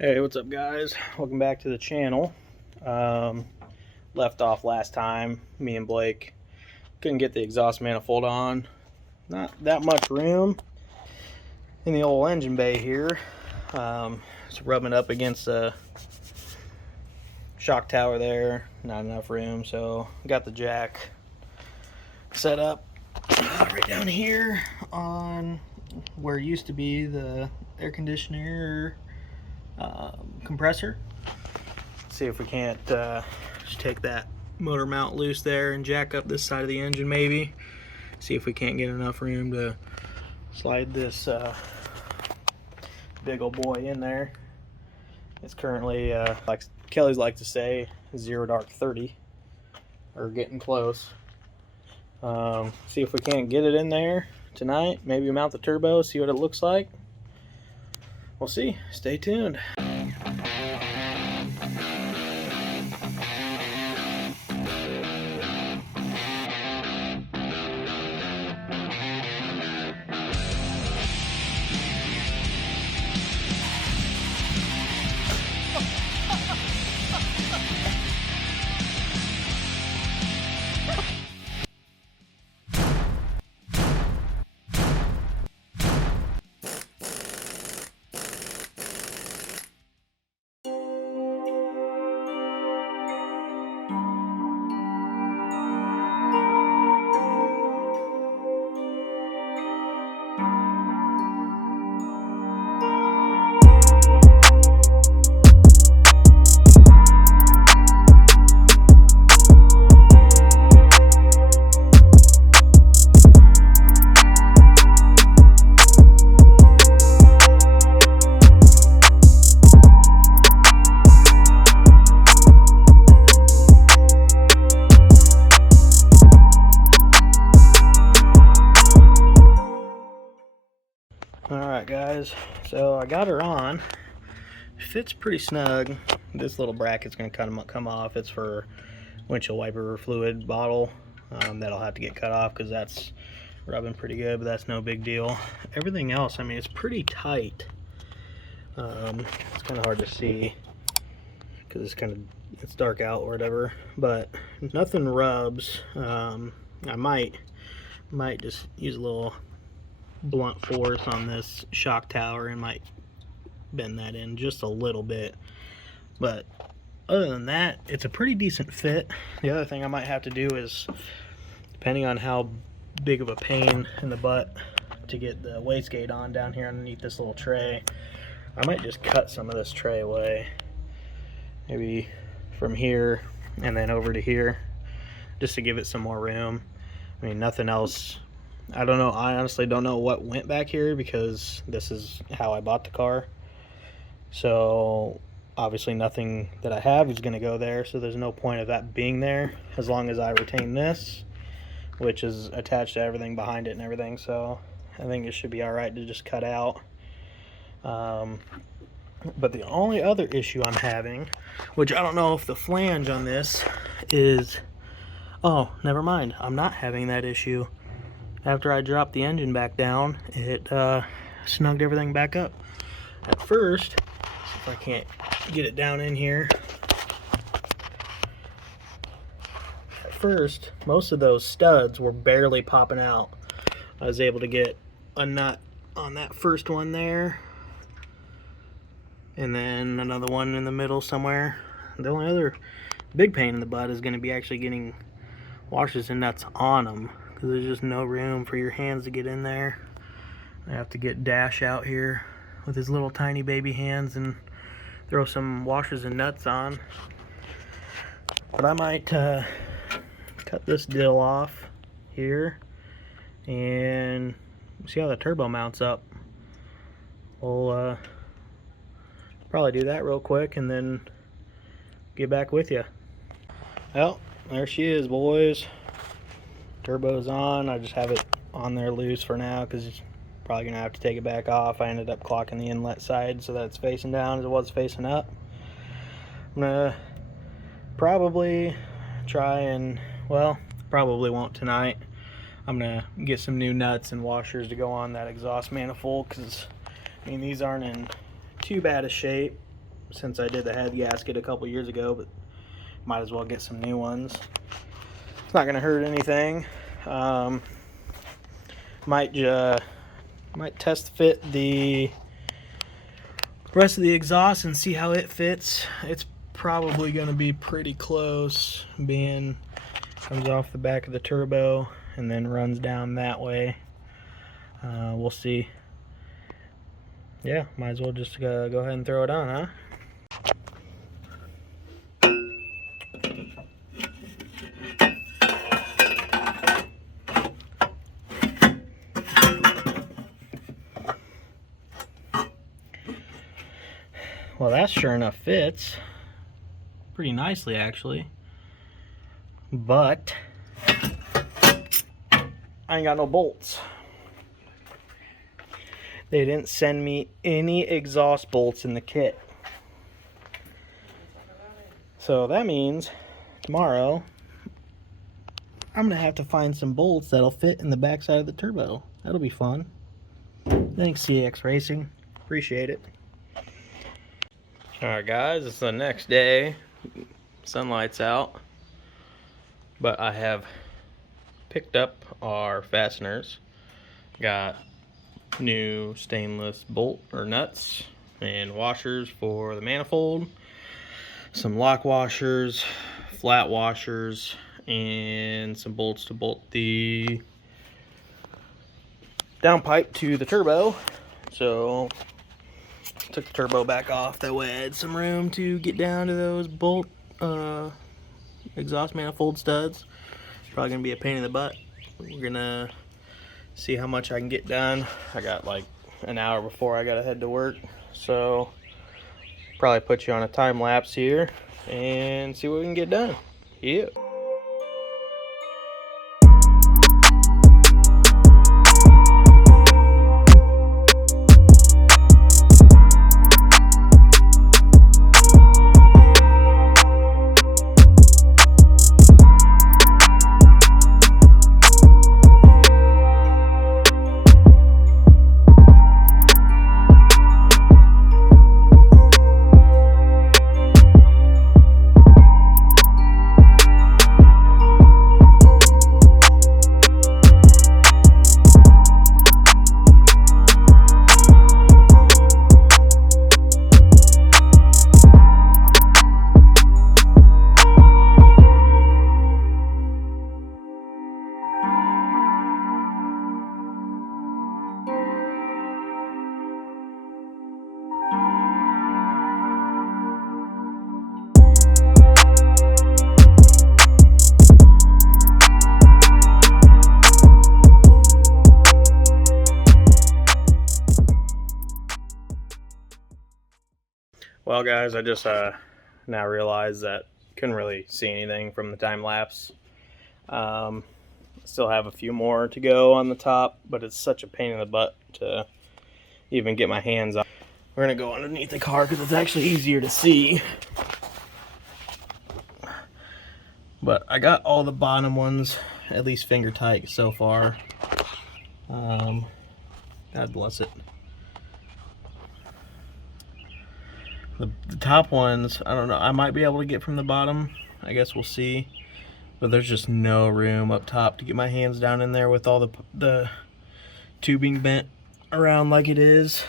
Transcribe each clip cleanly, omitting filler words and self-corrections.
Hey, what's up guys? Welcome back to the channel. Left off last time, me and Blake couldn't get the exhaust manifold on. Not that much room in the old engine bay here. It's rubbing up against the shock tower there. Not enough room, so got the jack set up right down here on where it used to be the air conditioner compressor. See if we can't just take that motor mount loose there and jack up this side of the engine maybe. See if we can't get enough room to slide this big old boy in there. It's currently, like Kelly's like to say, 0 dark 30, or getting close. See if we can't get it in there tonight. Maybe mount the turbo, see what it looks like. We'll see. Stay tuned. Alright guys, so I got her on. Fits pretty snug. This little bracket's going to come off. It's for windshield wiper fluid bottle. That'll have to get cut off because that's rubbing pretty good, but that's no big deal. Everything else, I mean, it's pretty tight. It's kind of hard to see because it's dark out or whatever, but nothing rubs. I might just use a little blunt force on this shock tower and might bend that in just a little bit, but other than that, it's a pretty decent fit. The other thing I might have to do is, depending on how big of a pain in the butt to get the wastegate on down here underneath this little tray, I might just cut some of this tray away, maybe from here and then over to here, just to give it some more room. I mean, nothing else. I don't know. I honestly don't know what went back here because this is how I bought the car. So obviously nothing that I have is going to go there. So there's no point of that being there as long as I retain this, which is attached to everything behind it and everything. So I think it should be all right to just cut out. But the only other issue I'm having, which I don't know if the flange on this is... Oh, never mind. I'm not having that issue. After I dropped the engine back down, it snugged everything back up. At first, if I can't get it down in here, at first, most of those studs were barely popping out. I was able to get a nut on that first one there, and then another one in the middle somewhere. The only other big pain in the butt is going to be actually getting washers and nuts on them, because there's just no room for your hands to get in there. I have to get Dash out here with his little tiny baby hands and throw some washers and nuts on. But I might cut this dill off here and see how the turbo mounts up. We'll probably do that real quick and then get back with you. Well, there she is, boys. Turbo's on. I just have it on there loose for now because it's probably gonna have to take it back off. I ended up clocking the inlet side so that it's facing down as it was facing up. I'm gonna probably try and, well, probably won't tonight. I'm gonna get some new nuts and washers to go on that exhaust manifold because, I mean, these aren't in too bad a shape. since I did the head gasket a couple years ago, but might as well get some new ones. It's not gonna hurt anything. Might test fit the rest of the exhaust and see how it fits. It's probably gonna be pretty close, being comes off the back of the turbo and then runs down that way. We'll see. Yeah, might as well just go ahead and throw it on, huh? Well, that sure enough fits pretty nicely, actually. But I ain't got no bolts. They didn't send me any exhaust bolts in the kit. So that means tomorrow I'm gonna have to find some bolts that'll fit in the backside of the turbo. That'll be fun. Thanks, CX Racing. Appreciate it. Alright guys, it's the next day. Sunlight's out. But I have picked up our fasteners. Got new stainless bolt or nuts and washers for the manifold. Some lock washers, flat washers, and some bolts to bolt the downpipe to the turbo. So took the turbo back off, that way I had some room to get down to those bolt exhaust manifold studs. It's probably gonna be a pain in the butt. We're gonna see how much I can get done. I got like an hour before I gotta head to work, so probably put you on a time lapse here and see what we can get done. Yeah. Well guys, I just now realized that couldn't really see anything from the time lapse. Still have a few more to go on the top, but it's such a pain in the butt to even get my hands on. We're gonna go underneath the car because it's actually easier to see. But I got all the bottom ones at least finger tight so far. God bless it. The top ones, I don't know, I might be able to get from the bottom. I guess we'll see. But there's just no room up top to get my hands down in there with all the tubing bent around like it is.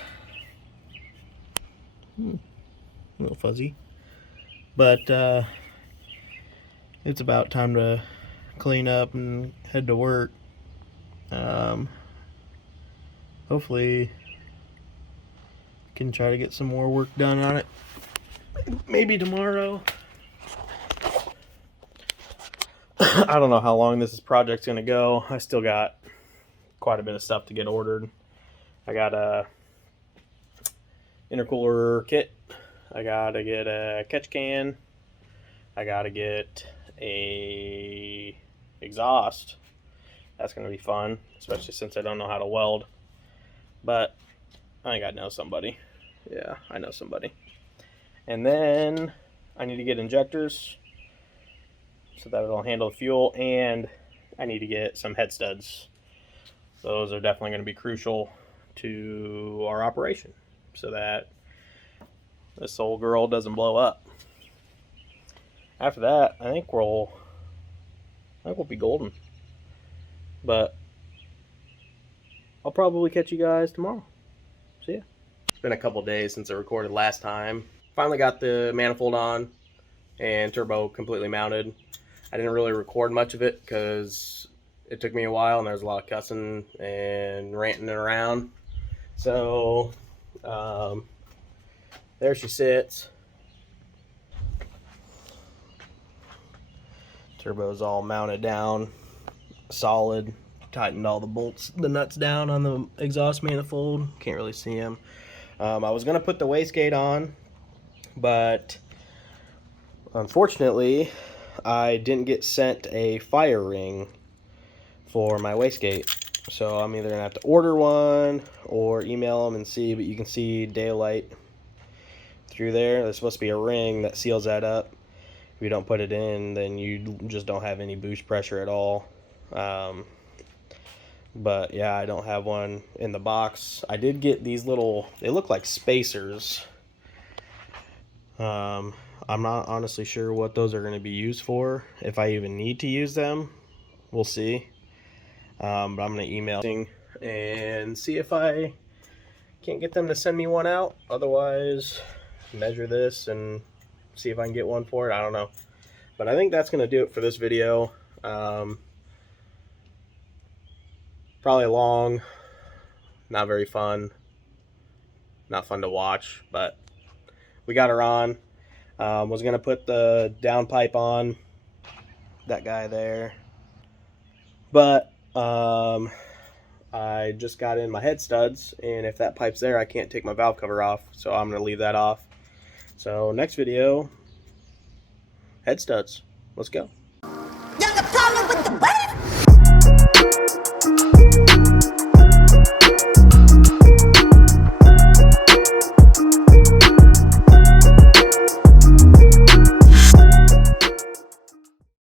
A little fuzzy. But it's about time to clean up and head to work. Hopefully can try to get some more work done on it. Maybe tomorrow. I don't know how long this project's gonna go. I still got quite a bit of stuff to get ordered. I got a intercooler kit. I gotta get a catch can. I gotta get a exhaust. That's gonna be fun, especially since I don't know how to weld. But I think I know somebody. Yeah, I know somebody. And then I need to get injectors so that it'll handle the fuel, and I need to get some head studs. Those are definitely going to be crucial to our operation so that this old girl doesn't blow up. After that, I think we'll be golden. But I'll probably catch you guys tomorrow. See ya. It's been a couple days since I recorded last time. Finally got the manifold on and turbo completely mounted. I didn't really record much of it because it took me a while and there was a lot of cussing and ranting around. So there she sits. Turbo's all mounted down, solid. Tightened all the bolts, the nuts down on the exhaust manifold. Can't really see them. I was gonna put the wastegate on, but unfortunately, I didn't get sent a fire ring for my wastegate. So I'm either gonna have to order one or email them and see. But you can see daylight through there. There's supposed to be a ring that seals that up. If you don't put it in, then you just don't have any boost pressure at all. But yeah, I don't have one in the box. I did get these little, they look like spacers. I'm not honestly sure what those are going to be used for, if I even need to use them. We'll see. But I'm going to email and see if I can't get them to send me one out. Otherwise, measure this and see if I can get one for it. I don't know. But I think that's going to do it for this video. Probably long, not very fun, not fun to watch, but we got her on. Was going to put the downpipe on, that guy there, but I just got in my head studs, and if that pipe's there, I can't take my valve cover off, so I'm going to leave that off. So next video, head studs. Let's go. You got a problem with the what?